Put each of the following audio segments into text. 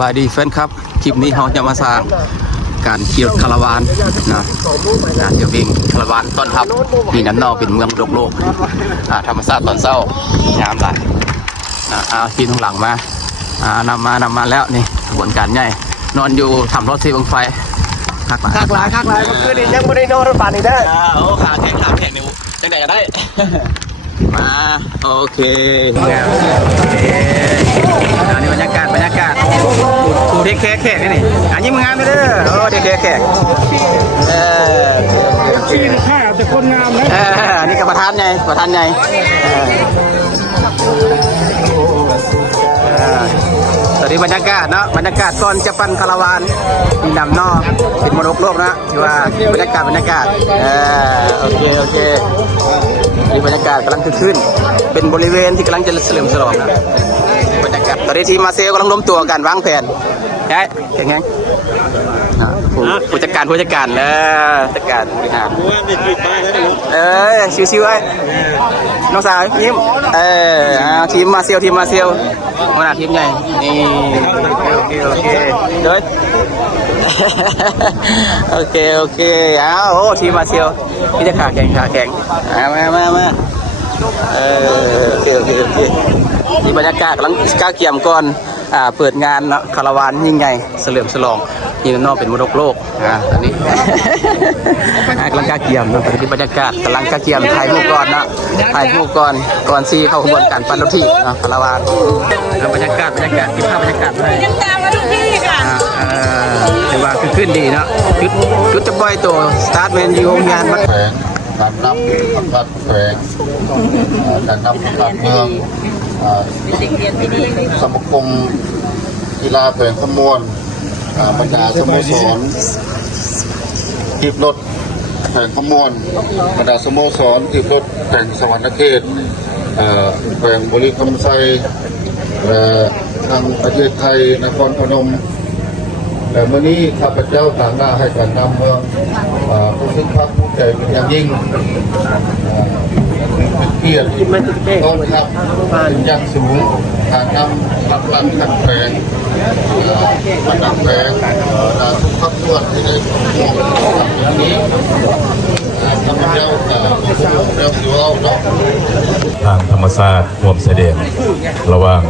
บายดีแฟนครับคลิปนี้เราจะมาสร้างการเที่ยวคาราวานนะการเที่ยววิ่งคาราวานต้อนรับมีน้ำนอกเป็นเมืองโลกธรรมชาติตอนเช้างามหลายเอาทีข้างหลังมานำมาแล้วนี่กระบวนการใหญ่นอนอยู่ทำรถที่บังไฟคักหลายเมื่อคืนนี้ยังไม่ได้นอนรถปั่นอีกเด้อโอ้ขาแข็งนี่จังไหนก็ได้มาโอเคอันนี้บรรยากาศกูเด็กแขกนี่อันนี้มึงงามไปเด้อโอ้เด็กแขกชีนข้าวแต่คนงามนะอันนี้กับประธานไงตอนนี้บรรยากาศเนาะบรรยากาศก่อนจะปั่นคาราวานมีน้ำนอกเป็นมรดกโลกนะที่ว่าบรรยากาศโอเคนี่บรรยากาศกำลังขึ้นเป็นบริเวณที่กำลังจะเฉลิมฉลองนะบรรยากาศตอนนี้ทีมมาเซลกำลังล้มตัวกันวางแผนได้แข็งผู้จัดการจัดการชิวๆไอ้น้องสาวยิ้มทีมมาเซลหัวหน้าทีมใหญ่นี่โอเคเดินโอเคโอ้ทีมมาเซลนี่จะขาแข็งมาโอเคนี่บรรยากาศกำลังก้าวเกี่ยมก่อนเปิดงานเนาะคาราวานยิ่งใหญ่เฉลิมฉลองนี่นอกเป็นมรดกโลกตอนนี้กำลังก้าวเกี่ยมเนาะตอนนี้บรรยากาศกำลังก้าวเกี่ยมถ่ายรูปก่อนนะถ่ายรูปก่อนซีเข้าขบวนการปั่นรถที่เนาะคาราวานบรรยากาศกินข้าวบรรยากาศเลยยังตามมาทุกที่ค่ะแต่ว่าคือขึ้นดีเนาะจุดจะปล่อยตัวสตาร์ทเวนยูงานมาการนำผัดแฝงการนำผัดเมืองสมาคมกีฬาแฝงขมวนบรรดาสโมสรทีมรถแฝงขมวนบรรดาสโมสรทีมรถแฝงสวรรค์เขตแฝงบริคำไซทางประเทศไทยนครพนมแต่เมื่อนี้ข้าพเจ้าต่างหน้าให้การนำเมืองผู้ซึ่งภาคภูมิใจเป็นอย่างยิ่งเป็นเกียรติต้อนรับเป็นอย่างสูงการนำรับรันขัดแฝงขัดแฝงทุกภาคส่วนที่ได้ร่วมกับอย่างนี้ข้าพเจ้าเราสิว่าเนาะทางธรรมศาสตร์ร่วมแสดงระหว่าง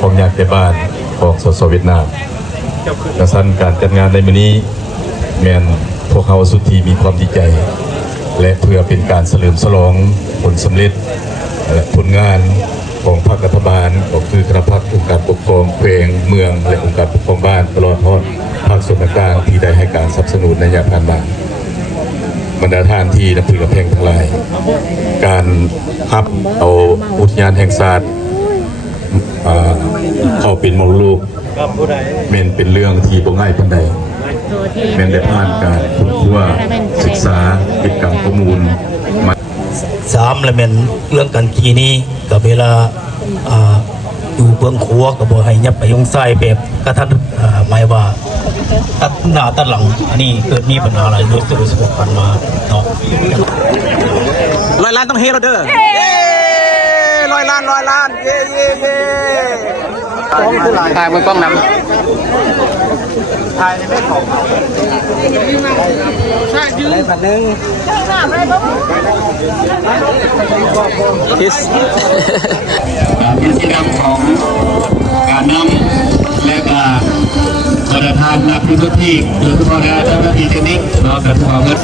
กองยาเตบ้านของสสเวียดนามกระสั้นการจัดงานในมื้อนี้แมนพวกเขาสุดที่มีความดีใจและเพื่อเป็นการเฉลิมฉลองผลสำเร็จและผลงานของภาครัฐบาลก็คือคณะภาคองค์การปกครองแขวงเมืองและองค์การปกครองบ้านตลอดทอดภาคส่วนต่างๆที่ได้ให้การสนับสนุนในระยะผ่านมาบรรดาท่านที่นับถือกระแพงทั้งหลายการฮับเอาอุทยานแห่งชาติเข้าเป็นมรดกเมนเป็นเรื่องที่บ่ง่ายปานใดเมนได้ผ่านการฝึกทั่วศึกษากิจกรรมข้อมูล3และเมนเรื่องการขี่นี้กับเวลาอยู่เบื้องครัวกับบ่ให้ยับไปยงไส้แบบกระทันหมายว่าตัดหน้าตัดหลังอันนี้เกิดมีปัญหาอะไรโดยสุขภาพมาเนาะ100 ล้านต้องเฮโรเดอร์100 ล้านเย่ถ่ายมือกล้องนำถ่ายในเรื่องของใช่ยืนในแบบนึงกิจกรรมของการนำและการบริการนักพิธีหรือผู้บริหารเจ้าหน้าที่เทคนิคเราจะทำเป็น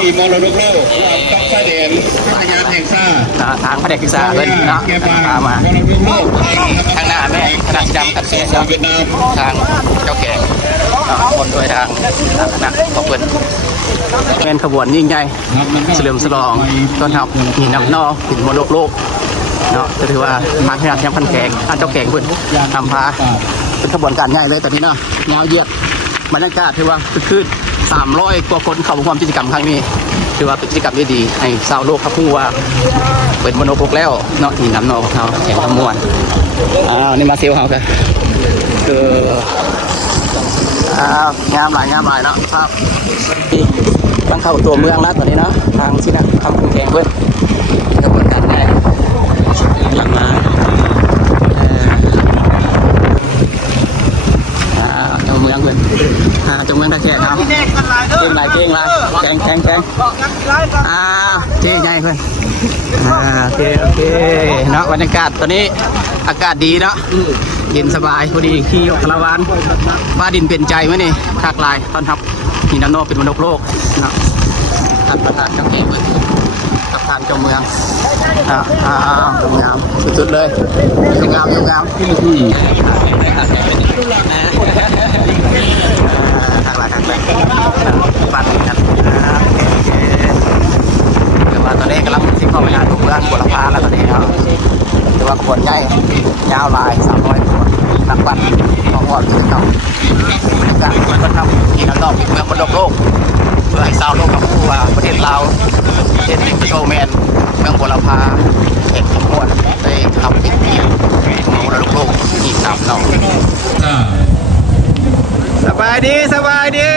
ทีมมรดกโลกกับชายแดนพยานแห่งชาติทางแผนกศึกษาเลยเนาะมาทางหน้าแม่คณะจำกัดเสียเวียดนามทางเจ้าแก่คนด้วยทางคณะขอบคุณเป็นขบวนยิ่งใหญ่เฉลิมฉลองต้อนรับมีน้ำนอกถึงมรดกโลกเนาะถือว่าทางคณะยังพันแกงเจ้าแก่งเพื่อนทำพาเป็นขบวนการใหญ่เลยแต่นี้เนาะเงาเยียดบรรยากาศถือว่าคือ300 กว่าคนเข้าร่วมกิจกรรมครั้งนี้ถือว่าเป็นกิจกรรมที่ดีให้ชาวโลกเขาพูดว่าเป็นมโนโปกแล้วเนาะมีน้ำนอกของเขาแข่งทั้งมวลนี่มาเซลเขากันคืองามหลายเนาะครับตั้งเข้าตัวเมืองแล้วตอนนี้เนาะทางที่นั่นคำพูดแข่งเพื่อนกระบวนการได้หลังมา จงเมืองตะแคงครับเก่งหลายแข่งเก่งใหญ่เพื่อนโอเคเนาะบรรยากาศตอนนี้อากาศดีเนาะเย็นสบายพอดีขี่คาราวานฟ้าดินเป็นใจไหมนี่ทักลายต้อนรับหินน้ำนอกเป็นมนุษย์โลกเนาะท่านประธานเจ้าเก่งกับทางเจ้าเมืองงามสุดๆเลยงามทางหลักปั่นกันแต่ว่าตอนนี้กำลังที่เข้าไปงานทุกเมืองบุรพาแล้วตอนนี้ครับแต่ว่าขวดใหญ่ยาวลาย300 ขวดนักปั่นของวัดกิจกรรมบรรยากาศมันก็ทำที่นั่นนอกเมืองบนโลกเพื่อให้ชาวโลกรับรู้ว่าประเทศลาวประเทศโชว์แมนเมืองบุรพาเห็นขบวนได้ทำพิธีมรดกโลกที่3 นอกสบายดีสบายดี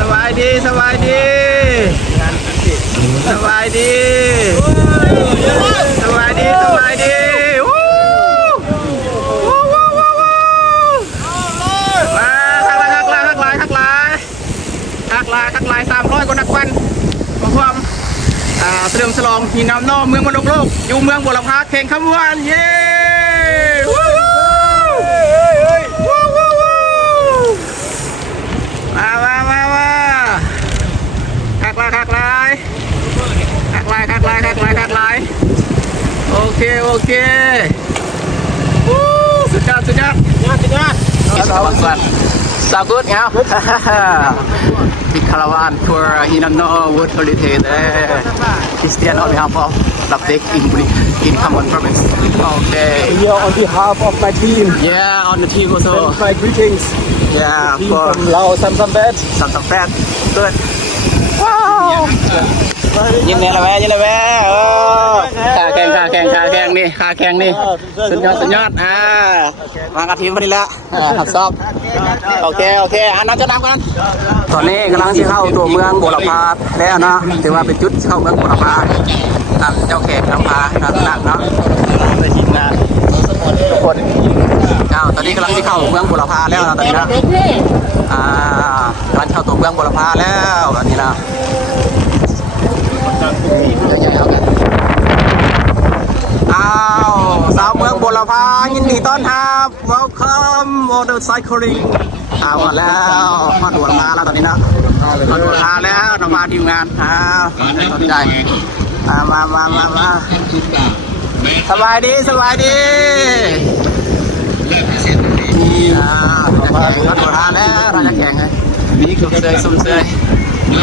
สบายดีสบายดีสบายดีสบายดีสบายดีมาทักลาย300 กว่านักปั่นความเฉลิมฉลองหินน้ำนอกเมืองมรดกโลกอยู่เมืองบุรพาแข่งขบวนเย้มาคักลายโอเคสุดยอดSo good now. Big caravan for Hinano Wood Holiday there. Christian on behalf of Laptek in Khammon province. Okay. Here on behalf of my team, Yeah, on the team also. my greetings. Yeah, Team for from Laos, Samsambet. some fat. Good. Wow. ยินดีละแม่ขาแข่งนี่สุดยอดมากับทีมพอดีแล้วขับซอบโอเคนัดจะนับกันตอนนี้กำลังที่เข้าตัวเมืองบุรพาแล้วเนาะถือว่าเป็นจุดเข้าเมืองบุรพาทางเจ้าแขกนำพานักเนาะในทีมงานทุกคนตอนนี้กำลังที่เข้าเมืองบุรพาแล้วนะตอนนี้นะกำลังเข้าตัวเมืองบุรพาแล้วตอนนี้นะสาวเมืองบุรพายินดีต้อนรับ Welcome motorcycling มาแล้วมาบุรพาแล้วตอนนี้นะมาบุรพาแล้วเรามาทีมงานสนใจมาสบายดีมาบุรพาแล้วเราจะแข่งไงนี่คือซุ่มเซย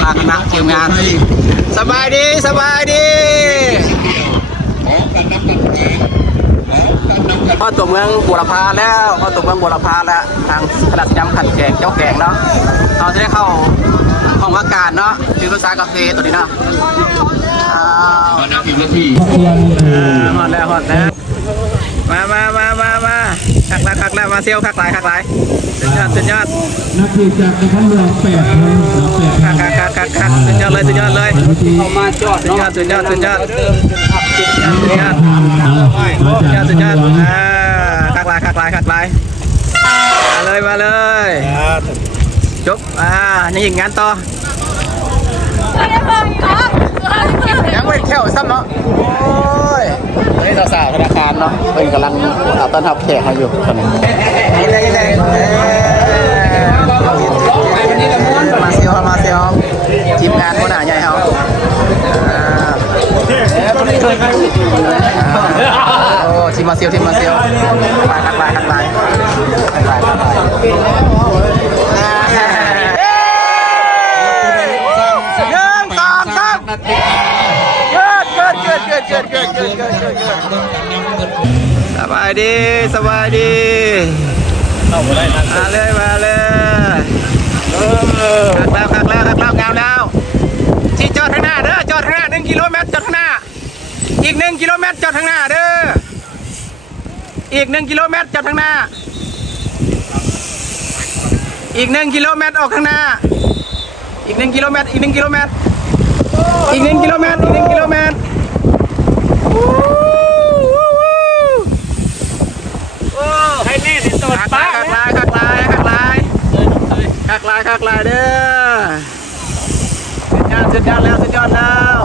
มาคณะทีมงานสบายดีพอตัวเมืองบุรพาแล้วทางขนาดจำขันแข่งเจ้าแข่งเนาะเราจะได้เข้าห้องอากาศเนาะคือภาษากาแฟตัวนี้เนาะฮอดแล้วมาคักแล้วมาเซียวคักหลายสุดยอด นักขี่จากกระทั่งเมือง8 คักสุดยอดเลยเข้ามาจอดสุดยอดคักหลายมาเลยจบนี่งานต่อยังไม่เที่ยวซ้ำเนาะโอ้ยนี่สาวธนาคารเนาะเป็นกำลังต้อนรับแขกเขาอยู่ตอนนี้มาเซียวทีมงานคนหนาใหญ่เขาโอ้ทีมมาเซียวคักหลาย1 2 3เกิดสบายดีมาเลยคักแล้วงามแล้วที่จอดข้างหน้าเด้อจอดข้างหน้า1 กิโลเมตรจอดข้างหน้าอีก1 กิโลเมตรจอดข้างหน้าเด้ออีก1 กิโลเมตรจอดข้างหน้าอีก1 กิโลเมตรออกข้างหน้าอีก1 กิโลเมตรให้แน่สิโดดป้าคักลาย กหลายเด้อสุดยอดแล้วสุดยอดแล้ว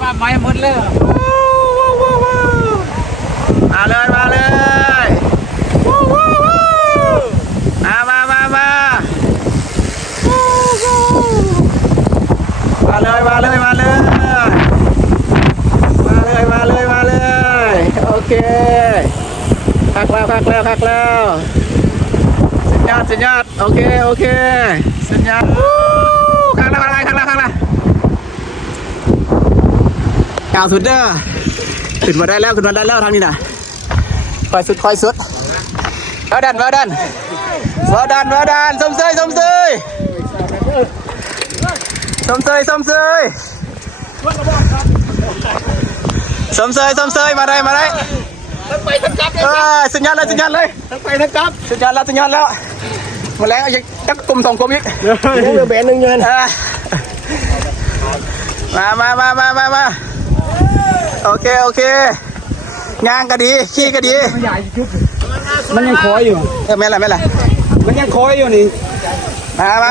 ป้าไม้หมดเลยมาเลยมาเลยมาเลยโอเคพักแล้วสุดยอดโอเคสุดยอดข้างละกาวสุดเด้อขึ้นมาได้แล้วทางนี้นะคอยสุดว่าดันสมเสยมาได้ไปทั้งกับสุดยอดเลยทั้งไปทั้งกับสุดยอดแล้วมาแล้วยังจักกลุ่ม2กลุ่มอีกแบน1เงินมาโอเคงานก็ดีขี้ก็ดีมันยังคอยอยู่แม่ล่ะมันยังคอยอยู่นี่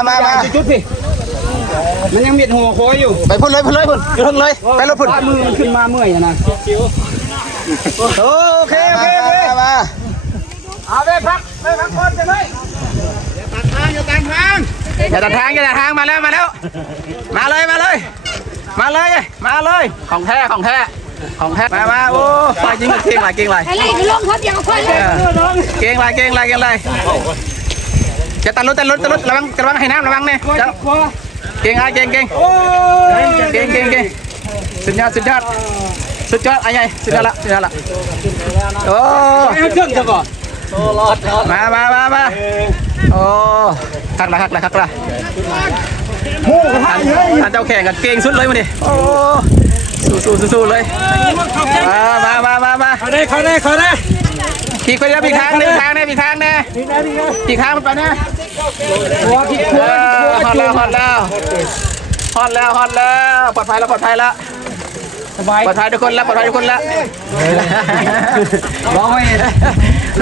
มาจุดสิมันยังเม็ดหัวคอยอยู่ไปพุ่นเลยไปรถพุ่นมือมันขึ้นมาเมื่อยนะโอเคมาเอาไปพักคนจะเลยอย่าตัดทางมาแล้วมาเลยของแท้มาโอ้ไฟยิงเก่งไรอะไรก็ลงครับอย่าค่อยเลยเก่งไรจะตัดรถระวังให้น้ำระวังเนี่ยเก่งสุดยอดไอ้ใหญ่สุดยอดละโอ้เครื่องจะก่อนมาโอ้คักละท่านเจ้าแข่งกันเก่งสุดเลยมันดิโอ้สู้เลยมาเขาได้ขี่คนเดียวปีทางเนี่ยปีทางมันไปเนี่ยฮอดแล้วปลอดภัยแล้วสบายปลอดภัยทุกคนแล้วร้องไม่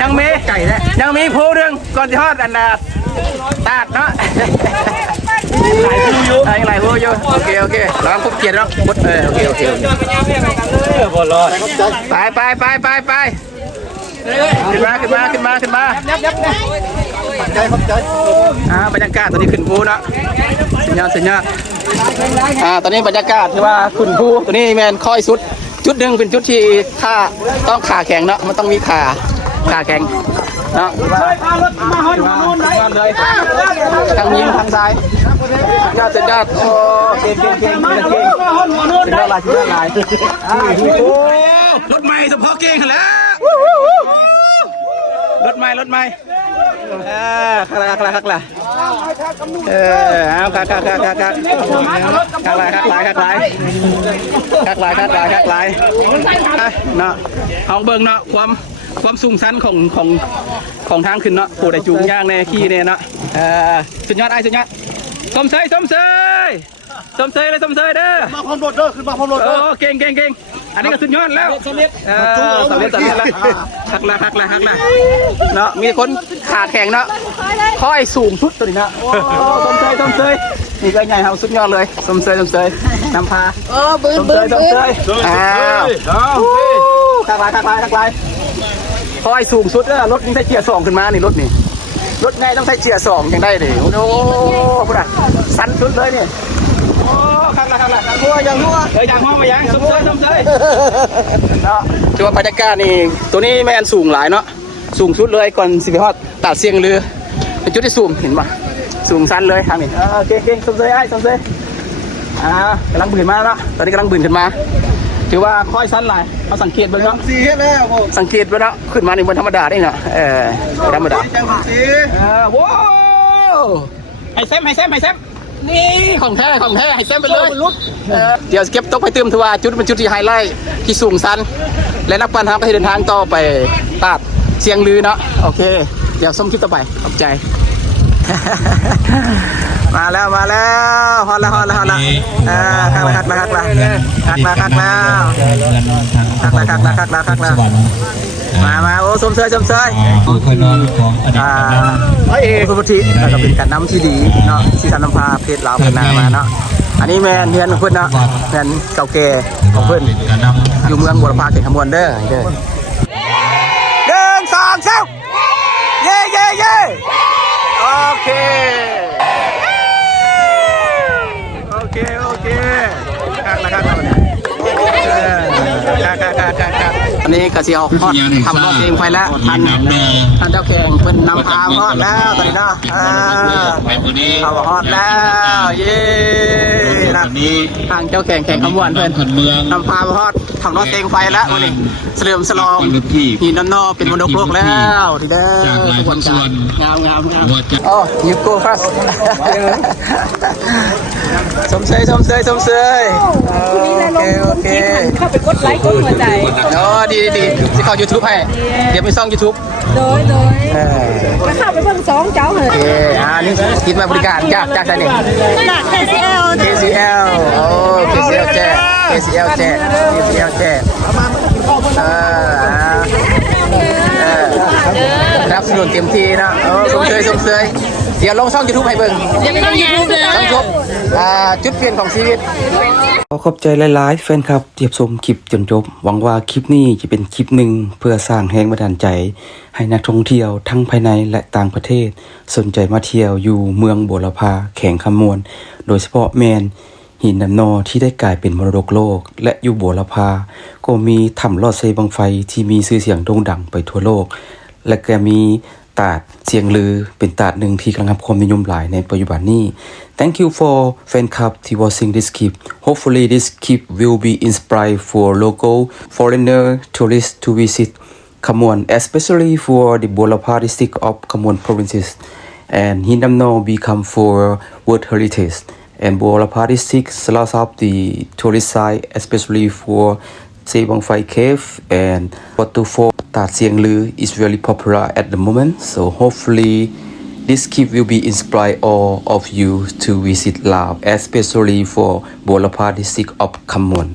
ยังมีผู้หนึ่งก่อนที่ฮอดอันตาดเนาะหลายผู้อยู่โอเคระวังคุบเกียร์เนาะโอเคบ่รอดไปขึ้นมาบรรยากาศตอนนี้ขึ้นภูเนาะสัญญาตอนนี้บรรยากาศที่ว่าขึ้นภูตัวนี้แมนค่อยสุดจุดหนึ่งเป็นจุดที่ต้องขาแข็งเนาะมันต้องมีขาแข็งเนาะทางยิงทางซ้ายสัญญาโอ้เก่งรถใหม่เฉพาะเก่งแล้วรถใหม่คักละเอาคักเนาะเอาเบิ่งเนาะความสูงชันของทางขึ้นเนาะโหได้จูงย่างในขี้เนี่ยเนาะสุดยอดสมเสยเด้อมาพร้อมรถเด้อขึ้นมาพร้อมรถเด้อเก่งอันนี้ก็สุดยอดแล้วสำเร็จแล้วหักละเนาะมีคนขาแข็งเนาะค่อยสูงสุดตัวนี้นะสมเสยนี่ก็ใหญ่เฮาสุดยอดเลยสมเสยนำพาบึ้นหักลายค่อยสูงสุดรถนี่ใช้เกียร์2ขึ้นมานี่รถไงต้องใช้เกียร์2ยังได้ดิโอ้พูดอ่ะสั้นสุดเลยนี่ข้างละหัวอย่างหัวมายังสมเสยเนาะถือว่าบรรยากาศนี่ตัวนี้แม่นสูงหลายเนาะสูงสุดเลยก่อนสิไปฮอดตาดเสียงลือเป็นจุดที่สูงเห็นป่ะสูงสั้นเลยทางนี้เก่งสมเสยกำลังบืนมาเนาะตอนนี้กำลังบืนขึ้นมาถือว่าค่อยสั้นหลายเอาสังเกตไปเนาะสังเกตไปเนาะขึ้นมาในบนธรรมดาได้เนาะธรรมดาว้าวไฮเซมนี่ของแท้ไฮเซมไปเลยเดี๋ยวเก็บตกไปเติมถือว่าจุดเป็นจุดที่ไฮไลท์ที่สูงสั้นและนักปั่นทางก็ให้เดินทางต่อไปตาดเสียงลือเนาะโอเคเดี๋ยวส้มคลิปต่อไปขอบใจมาแล้วฮอดแล้วคักละ มาโอ้สมเสย ผู้เคยนอนของอดีตกำนัน คุณพุทธิแล้วก็เป็นการนำที่ดีเนาะที่สันนำพาเพชรลาวพัฒนามาเนาะอันนี้แม่เฮือนของเพิ่นเนาะแม่นเก่าแก่ของเพิ่น เป็นการนำ อยู่เมืองบัวลำพาเขตขมวนเด้อเด้อ1 2 3เย่เย่เย่โอเคครับอันนี้ก็สิเอาฮอดทำรถเองไปแล้วท่านเจ้าแข่งเพิ่นนำพาฮอดแล้วตอนนี้เนาะเอาฮอดแล้วเย้นะทางเจ้าแข่งขมวนเพิ่นนำพาฮอดทำรถเองไปแล้ววันนี้เฉลิมฉลองหินน้ำนอเป็นมรดกโลกแล้วทีเด้อทุกคนงามโอ้ยูโก้ฟัสสมเสยโอเค เข้าไปกดไลค์กดหัวใจ อ๋อดีสิเข้า YouTube ให้เดี๋ยวไปซ่อง YouTube โดยก็เข้าไปเบิ่ง2เจ้าเหรอ โอเคนี่คิดมาบริการจากไหน หนัก KCL KCL โอ้ KCL แจกรับสนุนเต็มที่นะสมเสยเดี๋ยวลงช่อง YouTube ให้เบิ่ง ยังไม่ต้องยูทูบเลย ต้องชมจุดเปลี่ยนของชีวิต ขอบใจหลายๆแฟนครับเทียบชมคลิปจนจบหวังว่าคลิปนี้จะเป็นคลิปหนึ่งเพื่อสร้างแรงบันดาลใจ ให้นักท่องเที่ยวทั้งภายในและต่างประเทศสนใจมาเที่ยวอยู่เมืองบัวลำพาแข่งขมวนโดยเฉพาะแมนหินน้ำนอที่ได้กลายเป็นมรดกโลกและอยู่บัวลำพาก็มีถ้ำลอดเซบังไฟที่มีชื่อเสียงโด่งดังไปทั่วโลกและก็มีตาดเสียงลือเป็นตาดหนึ่งที่กำลังรับความนิยมหลายในปัจจุบันนี้ Thank you for fan club to watching this clip. Hopefully this clip will be inspired for local foreigner tourists to visit Khammon, especially for the Bolapha district of Khammon provinces. And Hindamno become for World Heritage. And Bolapha district is lots of the tourist site, especially for Sebangfai Cave and waterfall Tat Sieng Lư is very popular at the moment. So hopefully this clip will be inspire all of you to visit Laos, especially for Bolapha district of Khammon.